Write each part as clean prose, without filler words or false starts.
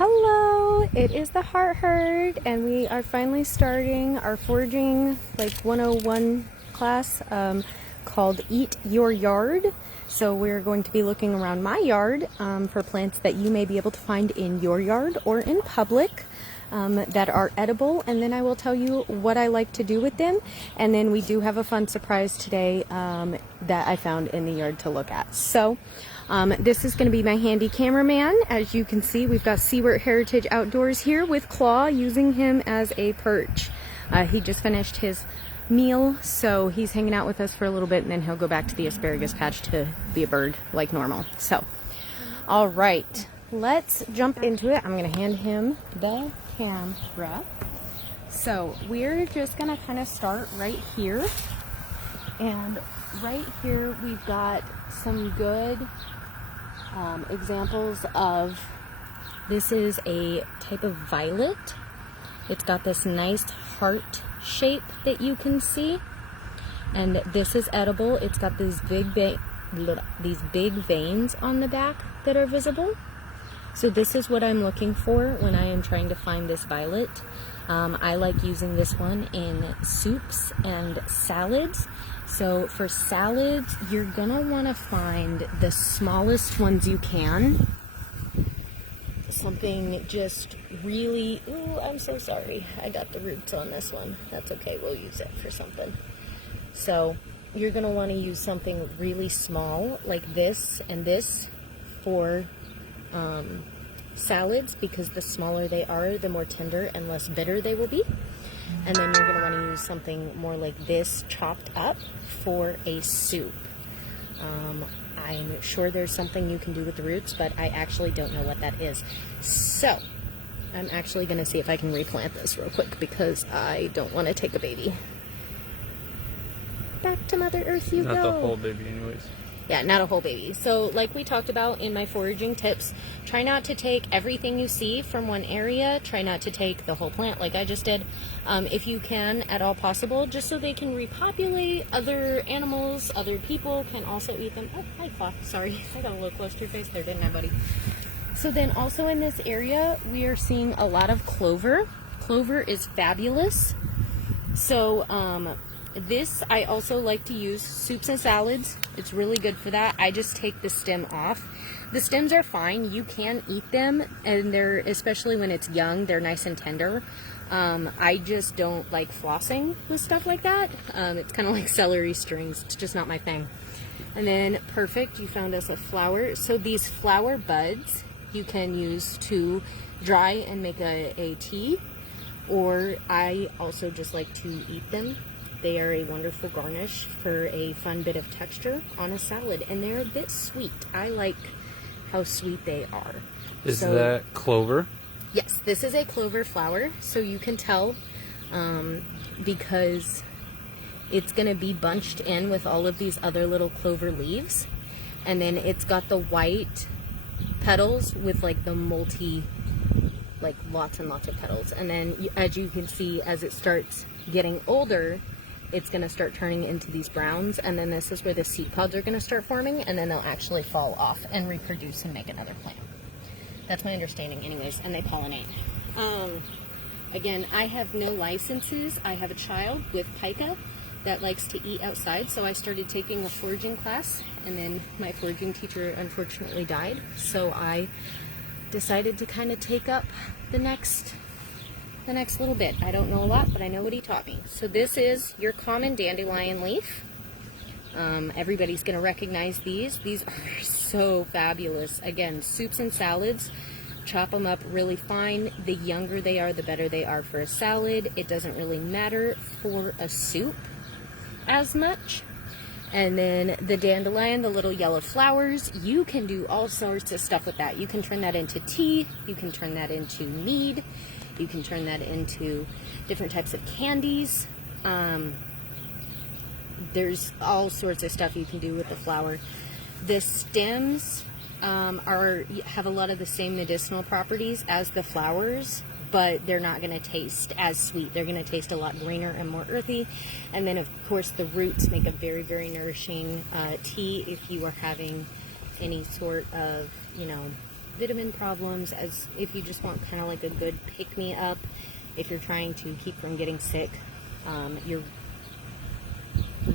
Hello, it is the Heart Herd, and we are finally starting our foraging 101 class called Eat Your Yard. So we're going to be looking around my yard for plants that you may be able to find in your yard or in public that are edible, and then I will tell you what I like to do with them. And then we do have a fun surprise today that I found in the yard to look at. So this is going to be my handy cameraman. As you can see, we've got Seawart Heritage Outdoors here with Claw, using him as a perch. He just finished his meal, so he's hanging out with us for a little bit, and then he'll go back to the asparagus patch to be a bird like normal. So, all right, let's jump into it. I'm going to hand him the camera. So we're just going to kind of start right here. And right here we've got some good examples of, this is a type of violet. It's got this nice heart shape that you can see, and this is edible. It's got these big veins on the back that are visible. So this is what I'm looking for when I am trying to find this violet. I like using this one in soups and salads. So for salads, you're gonna wanna find the smallest ones you can. Something just really, ooh, I'm so sorry. I got the roots on this one. That's okay, we'll use it for something. So you're gonna wanna use something really small like this and this for salads, because the smaller they are, the more tender and less bitter they will be. And then you're going to want to use something more like this chopped up for a soup. I'm sure there's something you can do with the roots, but I actually don't know what that is. So I'm actually going to see if I can replant this real quick, because I don't want to take a baby. Back to Mother Earth you go. Not the whole baby anyways. Yeah, not a whole baby. So like we talked about in my foraging tips, try not to take everything you see from one area. Try not to take the whole plant like I just did. If you can at all possible, just so they can repopulate. Other animals, other people can also eat them. Oh, hi, Claw. Sorry, I got a little close to your face there, didn't I, buddy? So then also in this area, we are seeing a lot of clover. Clover is fabulous. So, this I also like to use soups and salads. It's really good for that. I just take the stem off. The stems are fine. You can eat them, and they're, especially when it's young, they're nice and tender. I just don't like flossing with stuff like that. It's kind of like celery strings. It's just not my thing. And then, perfect, you found us a flower. So these flower buds you can use to dry and make a tea, or I also just like to eat them. They are a wonderful garnish for a fun bit of texture on a salad, and they're a bit sweet. I like how sweet they are. Is that clover? Yes, this is a clover flower, so you can tell because it's going to be bunched in with all of these other little clover leaves, and then it's got the white petals with like the lots and lots of petals. And then as you can see, as it starts getting older, it's going to start turning into these browns, and then this is where the seed pods are going to start forming, and then they'll actually fall off and reproduce and make another plant. That's my understanding anyways, and they pollinate. Again, I have no licenses. I have a child with pica that likes to eat outside, so I started taking a foraging class, and then my foraging teacher unfortunately died, so I decided to kind of take up the next little bit. I don't know a lot, but I know what he taught me. So this is your common dandelion leaf. Everybody's going to recognize these. These are so fabulous. Again, soups and salads, chop them up really fine. The younger they are, the better they are for a salad. It doesn't really matter for a soup as much. And then the dandelion, the little yellow flowers, you can do all sorts of stuff with that. You can turn that into tea. You can turn that into mead. You can turn that into different types of candies. There's all sorts of stuff you can do with the flower. The stems have a lot of the same medicinal properties as the flowers, but they're not going to taste as sweet. They're going to taste a lot greener and more earthy. And then, of course, the roots make a very, very nourishing tea if you are having any sort of, vitamin problems, as if you just want kind of like a good pick-me-up, if you're trying to keep from getting sick, you're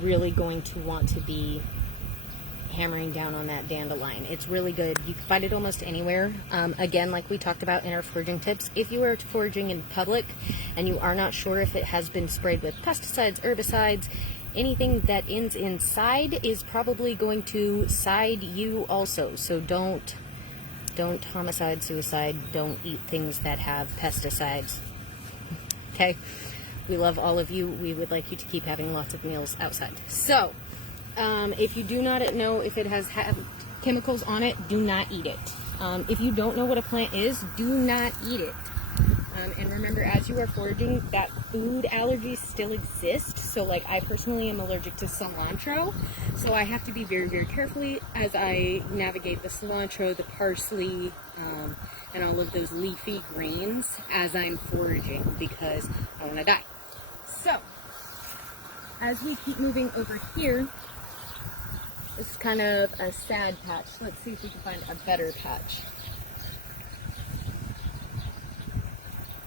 really going to want to be hammering down on that dandelion. It's really good. You can find it almost anywhere. Again, like we talked about in our foraging tips, if you are foraging in public and you are not sure if it has been sprayed with pesticides, herbicides, anything that ends in side is probably going to side you also. So don't homicide, suicide, don't eat things that have pesticides. Okay? We love all of you. We would like you to keep having lots of meals outside. So, if you do not know if it has chemicals on it, do not eat it. If you don't know what a plant is, do not eat it. And remember, as you are foraging, that food allergies still exist. So, like, I personally am allergic to cilantro. So I have to be very, very carefully as I navigate the cilantro, the parsley, and all of those leafy greens as I'm foraging, because I want to die. So, as we keep moving over here, this is kind of a sad patch. Let's see if we can find a better patch.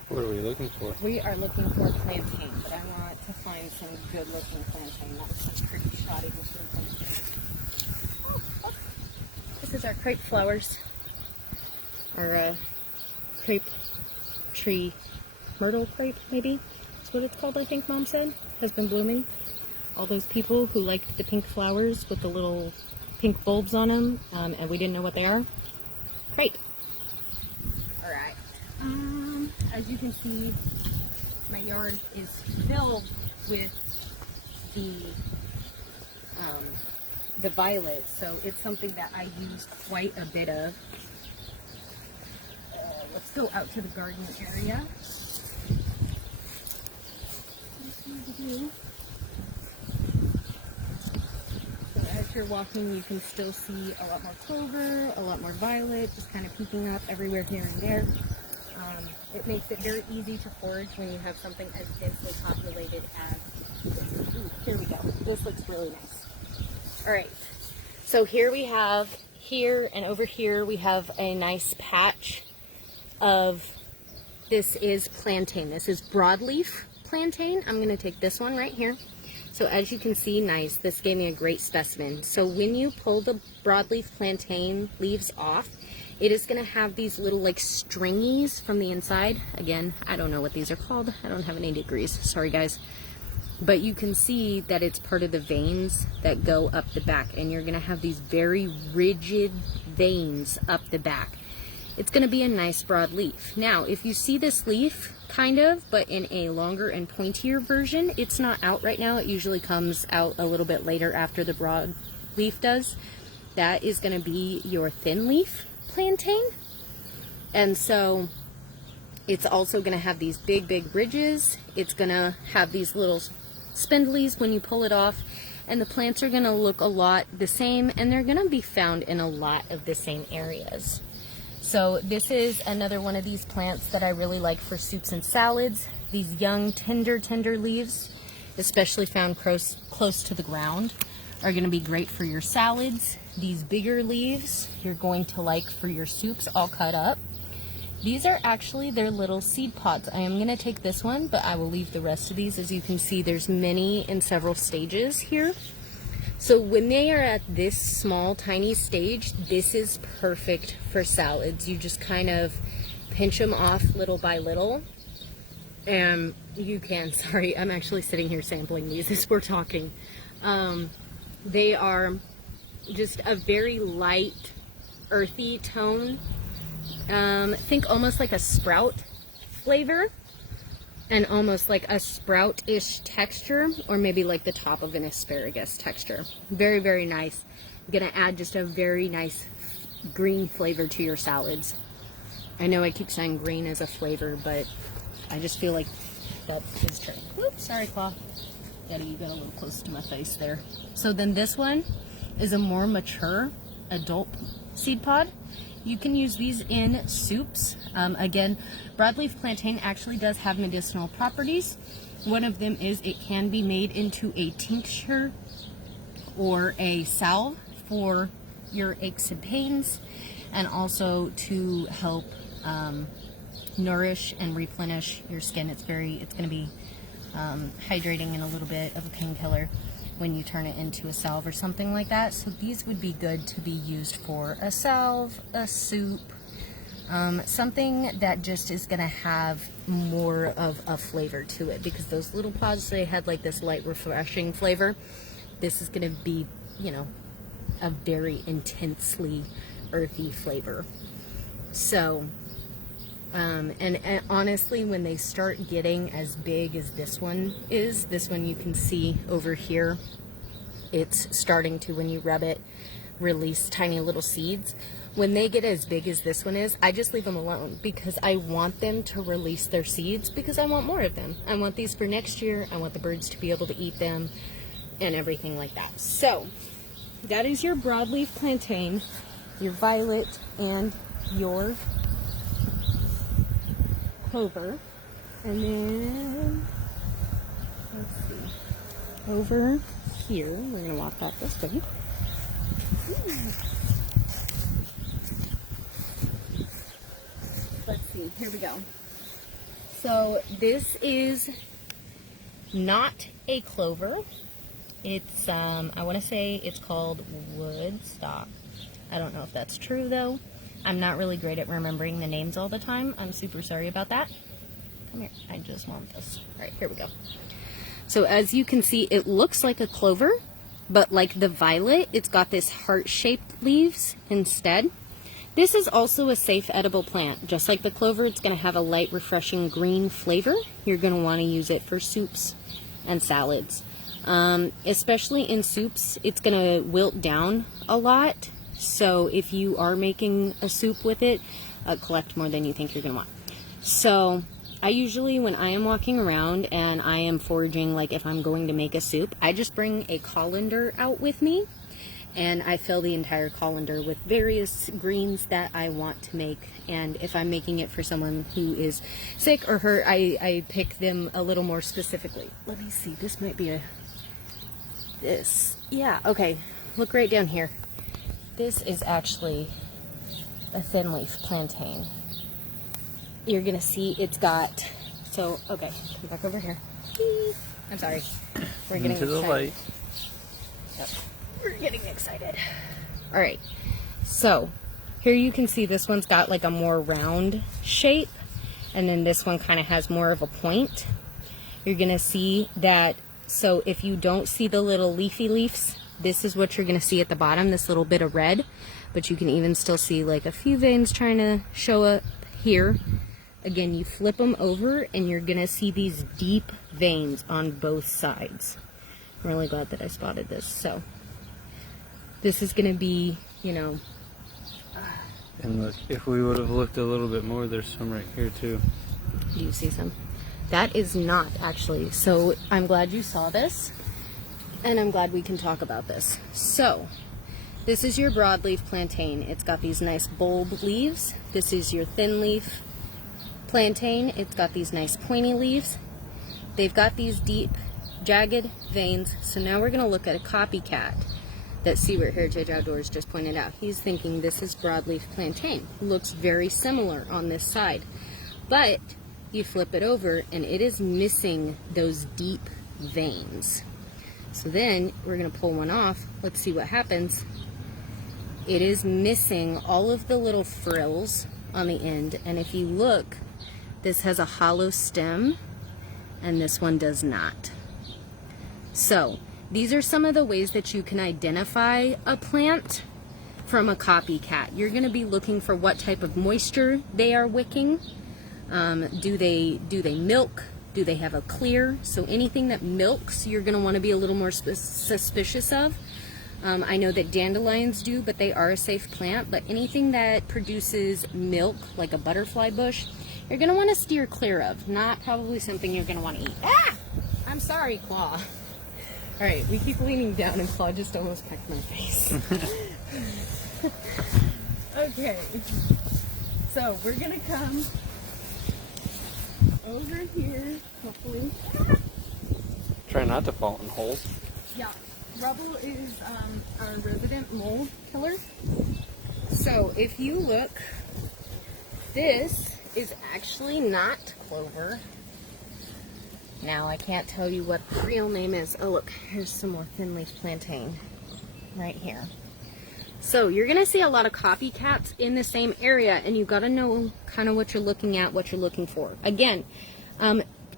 What are we looking for? We are looking for plantain, but I want to find some good looking plantain, not some pretty shoddy looking plantain. Oh, this is our crepe flowers. Our crepe tree, myrtle crepe maybe? That's what it's called, I think Mom said. Has been blooming. All those people who liked the pink flowers with the little pink bulbs on them, and we didn't know what they are. Crepe. Alright. As you can see, my yard is filled with the violet, so it's something that I use quite a bit of. Let's go out to the garden area. So as you're walking, you can still see a lot more clover, a lot more violet, just kind of peeking up everywhere here and there. It makes it very easy to forage when you have something as densely populated as this. Ooh, here we go. This looks really nice. All right. So here we have, here and over here, we have a nice patch of, this is plantain. This is broadleaf plantain. I'm going to take this one right here. So as you can see, nice. This gave me a great specimen. So when you pull the broadleaf plantain leaves off, it is going to have these little like stringies from the inside. Again, I don't know what these are called. I don't have any degrees. Sorry, guys. But you can see that it's part of the veins that go up the back. And you're going to have these very rigid veins up the back. It's going to be a nice broad leaf. Now, if you see this leaf, kind of, but in a longer and pointier version, it's not out right now. It usually comes out a little bit later after the broad leaf does. That is going to be your thin leaf plantain. And so it's also going to have these big ridges. It's going to have these little spindlies when you pull it off, and the plants are going to look a lot the same, and they're going to be found in a lot of the same areas. So this is another one of these plants that I really like for soups and salads. These young tender leaves, especially found close to the ground, are going to be great for your salads. These bigger leaves you're going to like for your soups all cut up. These are actually their little seed pods. I am going to take this one, but I will leave the rest of these. As you can see, there's many in several stages here. So when they are at this small, tiny stage, this is perfect for salads. You just kind of pinch them off little by little. And you can, sorry, I'm actually sitting here sampling these as we're talking. They are just a very light, earthy tone. Think almost like a sprout flavor, and almost like a sprout-ish texture, or maybe like the top of an asparagus texture. Very nice. I'm gonna add just a very nice green flavor to your salads. I know I keep saying green as a flavor, but I just feel like that is true. Oops, sorry, Claw. You got a little close to my face there. So then this one is a more mature adult seed pod. You can use these in soups. Again, broadleaf plantain actually does have medicinal properties. One of them is it can be made into a tincture or a salve for your aches and pains. and also to help nourish and replenish your skin. It's going to be hydrating and a little bit of a painkiller when you turn it into a salve or something like that. So these would be good to be used for a salve, a soup, something that just is going to have more of a flavor to it, because those little pods, they had like this light refreshing flavor. This is going to be, you know, a very intensely earthy flavor. So and honestly, when they start getting as big as this one you can see over here, it's starting to, when you rub it, release tiny little seeds. When they get as big as this one is, I just leave them alone, because I want them to release their seeds, because I want more of them. I want these for next year. I want the birds to be able to eat them and everything like that. So that is your broadleaf plantain, your violet, and your clover. And then let's see, over here, we're gonna walk back this way. Let's see, here we go. So this is not a clover. It's I want to say it's called Woodstock. I don't know if that's true though. I'm not really great at remembering the names all the time. I'm super sorry about that. Come here, I just want this. All right, here we go. So as you can see, it looks like a clover, but like the violet, it's got this heart-shaped leaves instead. This is also a safe edible plant. Just like the clover, it's going to have a light, refreshing green flavor. You're going to want to use it for soups and salads. Especially in soups, it's going to wilt down a lot. So if you are making a soup with it, collect more than you think you're going to want. So I usually, when I am walking around and I am foraging, like if I'm going to make a soup, I just bring a colander out with me, and I fill the entire colander with various greens that I want to make. And if I'm making it for someone who is sick or hurt, I pick them a little more specifically. Let me see, this might be yeah, okay, look right down here. This is actually a thin leaf plantain. You're gonna see it's got, so, okay, come back over here. I'm sorry. We're getting into the light. Yep. We're getting excited. All right, so here you can see this one's got like a more round shape, and then this one kind of has more of a point. You're gonna see that, so if you don't see the little leafy leaves, this is what you're gonna see at the bottom, this little bit of red, but you can even still see like a few veins trying to show up here. Again, you flip them over and you're gonna see these deep veins on both sides. I'm really glad that I spotted this. So this is gonna be, you know. And look, if we would have looked a little bit more, there's some right here too. Do you see some? That is not actually. So I'm glad you saw this, and I'm glad we can talk about this. So this is your broadleaf plantain. It's got these nice bulb leaves. This is your thin leaf plantain. It's got these nice pointy leaves. They've got these deep jagged veins. So now we're going to look at a copycat that Seaward Heritage Outdoors just pointed out. He's thinking this is broadleaf plantain. Looks very similar on this side, but you flip it over and it is missing those deep veins. So then we're going to pull one off. Let's see what happens. It is missing all of the little frills on the end, and if you look, this has a hollow stem and this one does not. So these are some of the ways that you can identify a plant from a copycat. You're going to be looking for what type of moisture they are wicking. Do they milk? Do they have a clear? So anything that milks, you're going to want to be a little more suspicious of. I know that dandelions do, but they are a safe plant. But anything that produces milk, like a butterfly bush, you're going to want to steer clear of. Not probably something you're going to want to eat. Ah! I'm sorry, Claw. All right, we keep leaning down and Claw just almost pecked my face. Okay, so we're going to come over here, hopefully. Try not to fall in holes. Yeah, rubble is our resident mole killer. So if you look, this is actually not clover. Now I can't tell you what the real name is. Oh look, here's some more thin leaf plantain right here. So you're gonna see a lot of copycats in the same area, and you've got to know kind of what you're looking at, what you're looking for. Again,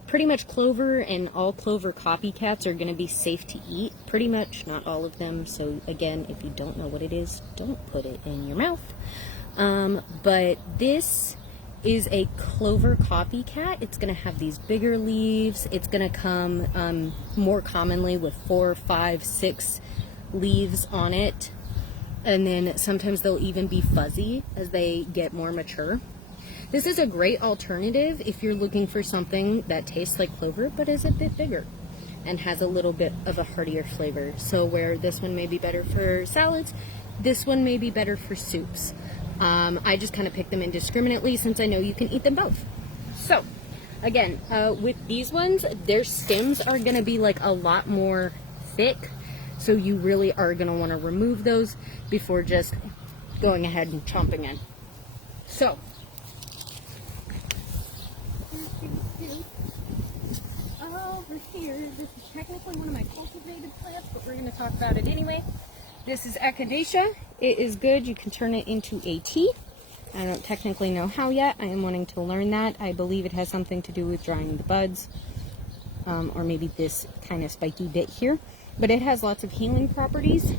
pretty much clover and all clover copycats are gonna be safe to eat. Pretty much, not all of them. So again, if you don't know what it is, don't put it in your mouth. But this is a clover copycat. It's gonna have these bigger leaves. It's gonna come more commonly with 4, 5, 6 leaves on it. And then sometimes they'll even be fuzzy as they get more mature. This is a great alternative if you're looking for something that tastes like clover but is a bit bigger and has a little bit of a heartier flavor. So where this one may be better for salads, this one may be better for soups. I just kind of pick them indiscriminately since I know you can eat them both. So again, with these ones, their stems are going to be like a lot more thick. So you really are going to want to remove those before just going ahead and chomping in. So, over here, this is technically one of my cultivated plants, but we're going to talk about it anyway. This is echinacea. It is good. You can turn it into a tea. I don't technically know how yet. I am wanting to learn that. I believe it has something to do with drying the buds, or maybe this kind of spiky bit here. But it has lots of healing properties.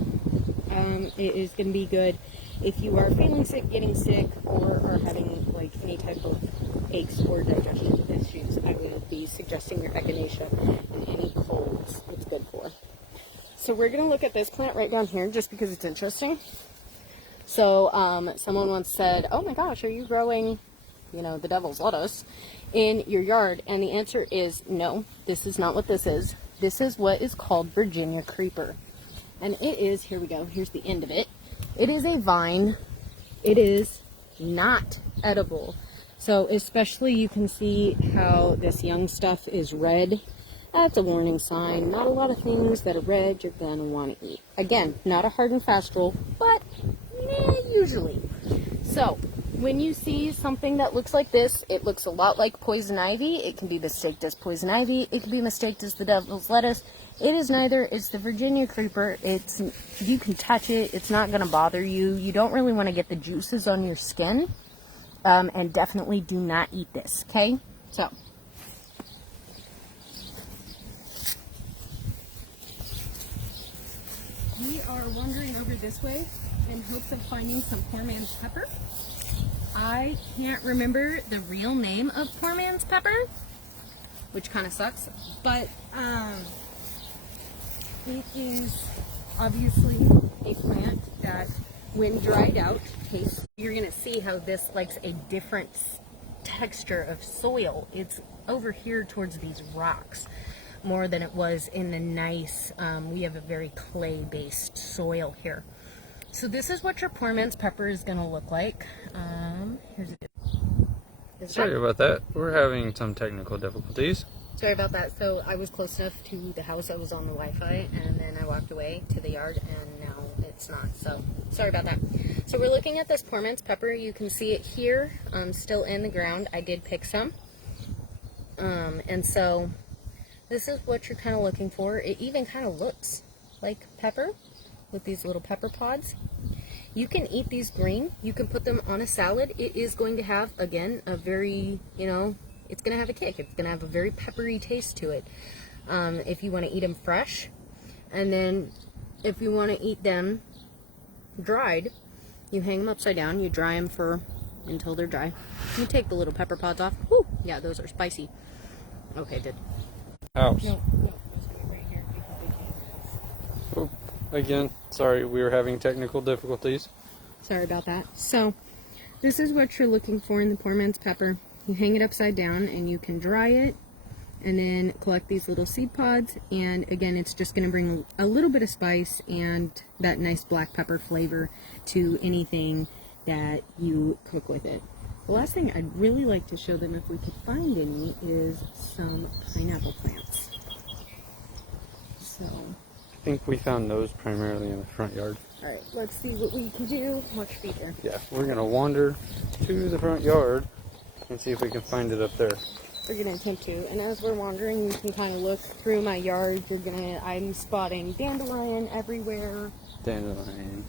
It is going to be good if you are feeling sick, getting sick, or are having like any type of aches or digestion issues. I would be suggesting your echinacea and any colds it's good for. So we're going to look at this plant right down here just because it's interesting. So someone once said, oh my gosh, are you growing, you know, the devil's lettuce in your yard? And the answer is no, this is not what this is. This is what is called Virginia creeper. And it is, here we go, here's the end of it. It is a vine. It is not edible. So especially you can see how this young stuff is red. That's a warning sign. Not a lot of things that are red you're going to want to eat. Again, not a hard and fast rule, but usually. So when you see something that looks like this, it looks a lot like poison ivy. It can be mistaken as poison ivy. It can be mistaken as the devil's lettuce. It is neither. It's the Virginia creeper. You can touch it. It's not going to bother you. You don't really want to get the juices on your skin. And definitely do not eat this, okay? So, we are wandering over this way in hopes of finding some poor man's pepper. I can't remember the real name of poor man's pepper, which kind of sucks, but it is obviously a plant that when dried out tastes. You're gonna see how this likes a different texture of soil. It's over here towards these rocks more than it was in the nice, we have a very clay based soil here. So this is what your poor man's pepper is gonna look like. Here's it. Sorry about that. We're having some technical difficulties. Sorry about that. So I was close enough to the house. I was on the Wi-Fi, and then I walked away to the yard, and now it's not. So sorry about that. So we're looking at this poor man's pepper. You can see it here, still in the ground. I did pick some. And so this is what you're kind of looking for. It even kind of looks like pepper with these little pepper pods. You can eat these green. You can put them on a salad. It is going to have, again, a very, it's going to have a kick. It's going to have a very peppery taste to it if you want to eat them fresh. And then if you want to eat them dried, you hang them upside down. You dry them until they're dry. You take the little pepper pods off. Whew, yeah, those are spicy. Okay, good. Ouch. No, those are right here. Oh, again, sorry, we were having technical difficulties. Sorry about that. So, this is what you're looking for in the poor man's pepper. You hang it upside down and you can dry it and then collect these little seed pods, and again it's just going to bring a little bit of spice and that nice black pepper flavor to anything that you cook with it. The last thing I'd really like to show them, if we could find any, is some pineapple plants. So I think we found those primarily in the front yard. Alright, let's see what we can do. Much feeder. Yeah, we're gonna wander to the front yard and see if we can find it up there. We're gonna attempt to, and as we're wandering, you can kind of look through my yard. I'm spotting dandelion everywhere. Dandelion.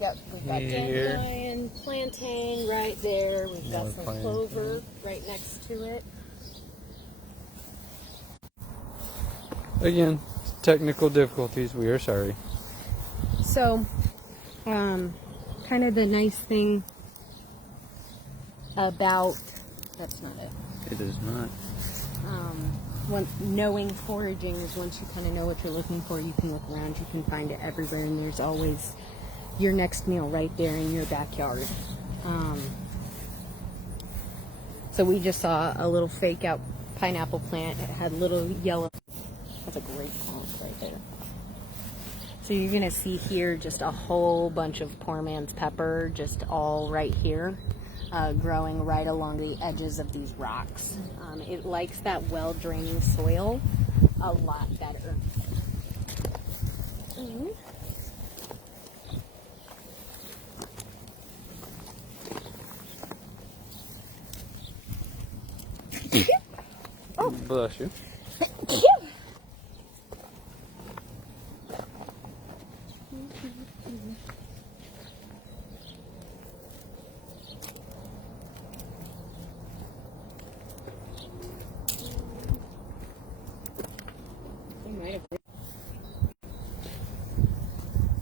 Yep, we've got Here. dandelion, plantain right there. We've got More some plantain. clover right next to it. Again, technical difficulties. We are sorry. So, kind of the nice thing about that's not it. It is not. Knowing foraging is once you kind of know what you're looking for, you can look around, you can find it everywhere, and there's always your next meal right there in your backyard. So we just saw a little fake out pineapple plant. It had little yellow. That's a great plant right there. So you're gonna see here just a whole bunch of poor man's pepper, just all right here. Growing right along the edges of these rocks. It likes that well-draining soil a lot better. Oh, bless you.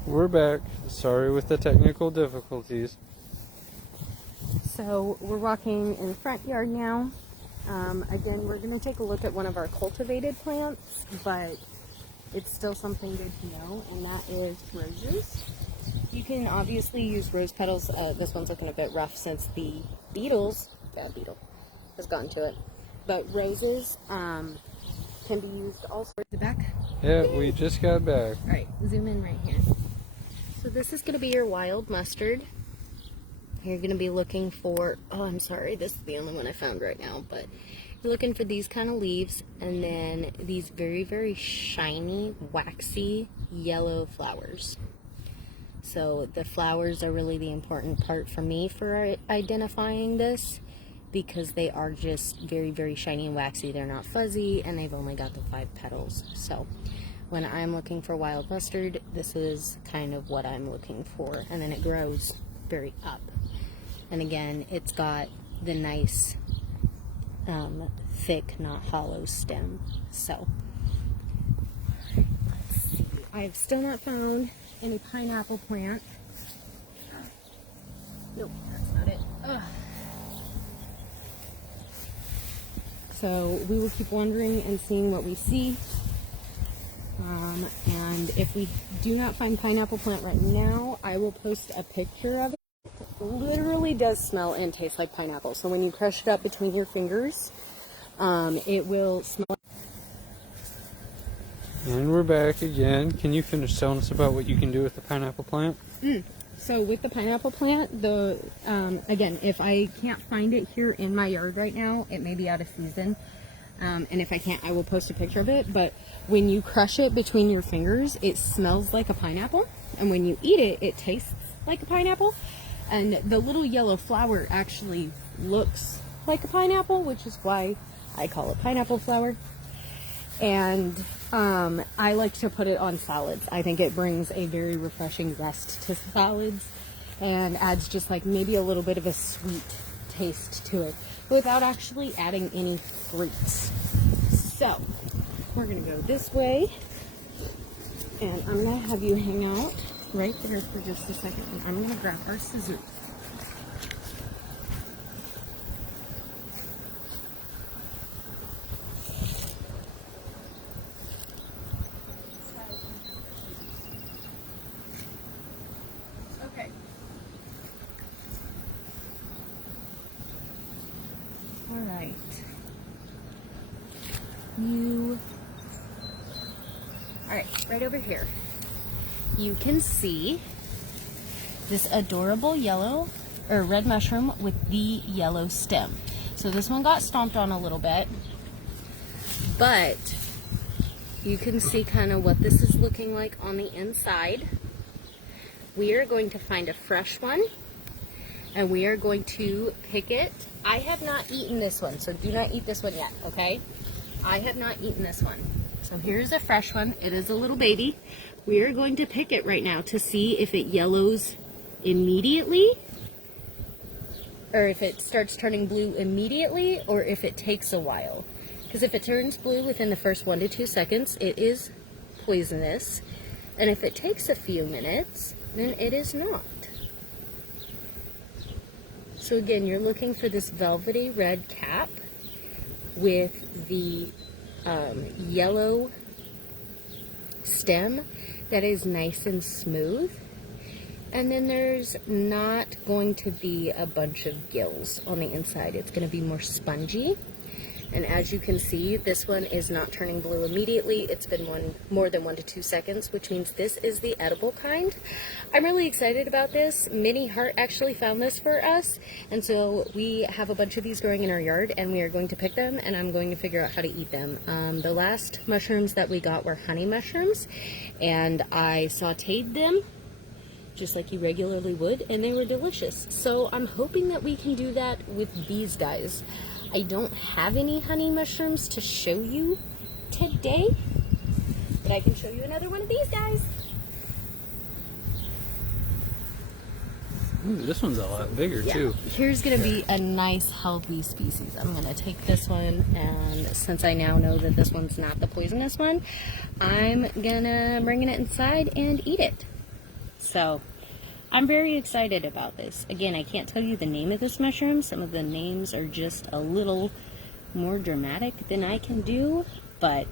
We're back. Sorry with the technical difficulties. So we're walking in the front yard now. Again, we're going to take a look at one of our cultivated plants, but it's still something good to know, and that is roses. You can obviously use rose petals. This one's looking a bit rough since the bad beetle, has gotten to it. But roses can be used also. The back? Yeah, we just got back. All right, zoom in right here. So this is going to be your wild mustard. You're going to be looking for, oh, I'm sorry, this is the only one I found right now, but you're looking for these kind of leaves, and then these very, very shiny, waxy, yellow flowers. So the flowers are really the important part for me for identifying this, because they are just very, very shiny and waxy. They're not fuzzy, and they've only got the 5 petals. So when I'm looking for wild mustard, this is kind of what I'm looking for. And then it grows very up. And again, it's got the nice, thick, not hollow stem. So, let's see. I've still not found any pineapple plant. Nope, that's not it. Ugh. So we will keep wandering and seeing what we see. And if we do not find pineapple plant right now, I will post a picture of it. It literally does smell and taste like pineapple. So when you crush it up between your fingers, it will smell. And we're back again. Can you finish telling us about what you can do with the pineapple plant? So with the pineapple plant, again, if I can't find it here in my yard right now, it may be out of season. And if I can't, I will post a picture of it. But when you crush it between your fingers, it smells like a pineapple. And when you eat it, it tastes like a pineapple. And the little yellow flower actually looks like a pineapple, which is why I call it pineapple flower. And I like to put it on salads. I think it brings a very refreshing zest to salads and adds just like maybe a little bit of a sweet taste to it without actually adding any fruits. So we're gonna go this way, and I'm gonna have you hang out right there for just a second, and I'm gonna grab our scissors. Okay. All right. All right, right over here. You can see this adorable yellow or red mushroom with the yellow stem. So this one got stomped on a little bit, but you can see kind of what this is looking like on the inside. we are going to find a fresh one, and we are going to pick it. I have not eaten this one, so do not eat this one yet, okay? I have not eaten this one. So here's a fresh one. It is a little baby. We are going to pick it right now to see if it yellows immediately, or if it starts turning blue immediately, or if it takes a while. Because if it turns blue within the first 1 to 2 seconds, it is poisonous. And if it takes a few minutes, then it is not. So again, you're looking for this velvety red cap with the yellow stem that is nice and smooth. And then there's not going to be a bunch of gills on the inside. It's going to be more spongy. And as you can see, this one is not turning blue immediately. It's been more than 1 to 2 seconds, which means this is the edible kind. I'm really excited about this. Minnie Hart actually found this for us. And so we have a bunch of these growing in our yard, and we are going to pick them, and I'm going to figure out how to eat them. The last mushrooms that we got were honey mushrooms, and I sauteed them just like you regularly would, and they were delicious. So I'm hoping that we can do that with these guys. I don't have any honey mushrooms to show you today, but I can show you another one of these guys. Ooh, this one's a lot bigger too. Here's gonna be a nice healthy species. I'm gonna take this one, and since I now know that this one's not the poisonous one, I'm gonna bring it inside and eat it. So I'm very excited about this. Again, I can't tell you the name of this mushroom. Some of the names are just a little more dramatic than I can do, but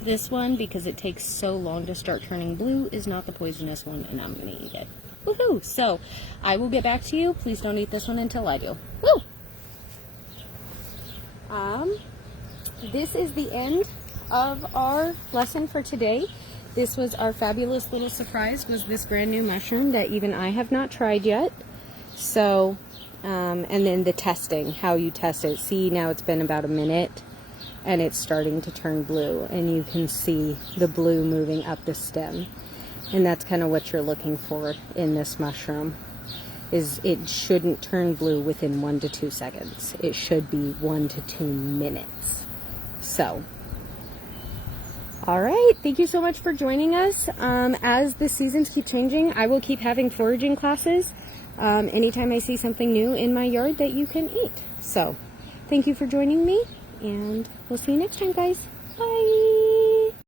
this one, because it takes so long to start turning blue, is not the poisonous one, and I'm gonna eat it. Woohoo! So I will get back to you. Please don't eat this one until I do. Woo! This is the end of our lesson for today. This was our fabulous little surprise, was this brand new mushroom that even I have not tried yet. So, and then the testing, how you test it. See, now it's been about a minute and it's starting to turn blue, and you can see the blue moving up the stem. And that's kind of what you're looking for in this mushroom, is it shouldn't turn blue within 1 to 2 seconds. It should be 1 to 2 minutes. So, all right, thank you so much for joining us. As the seasons keep changing, I will keep having foraging classes anytime I see something new in my yard that you can eat. So, thank you for joining me, and we'll see you next time, guys. Bye.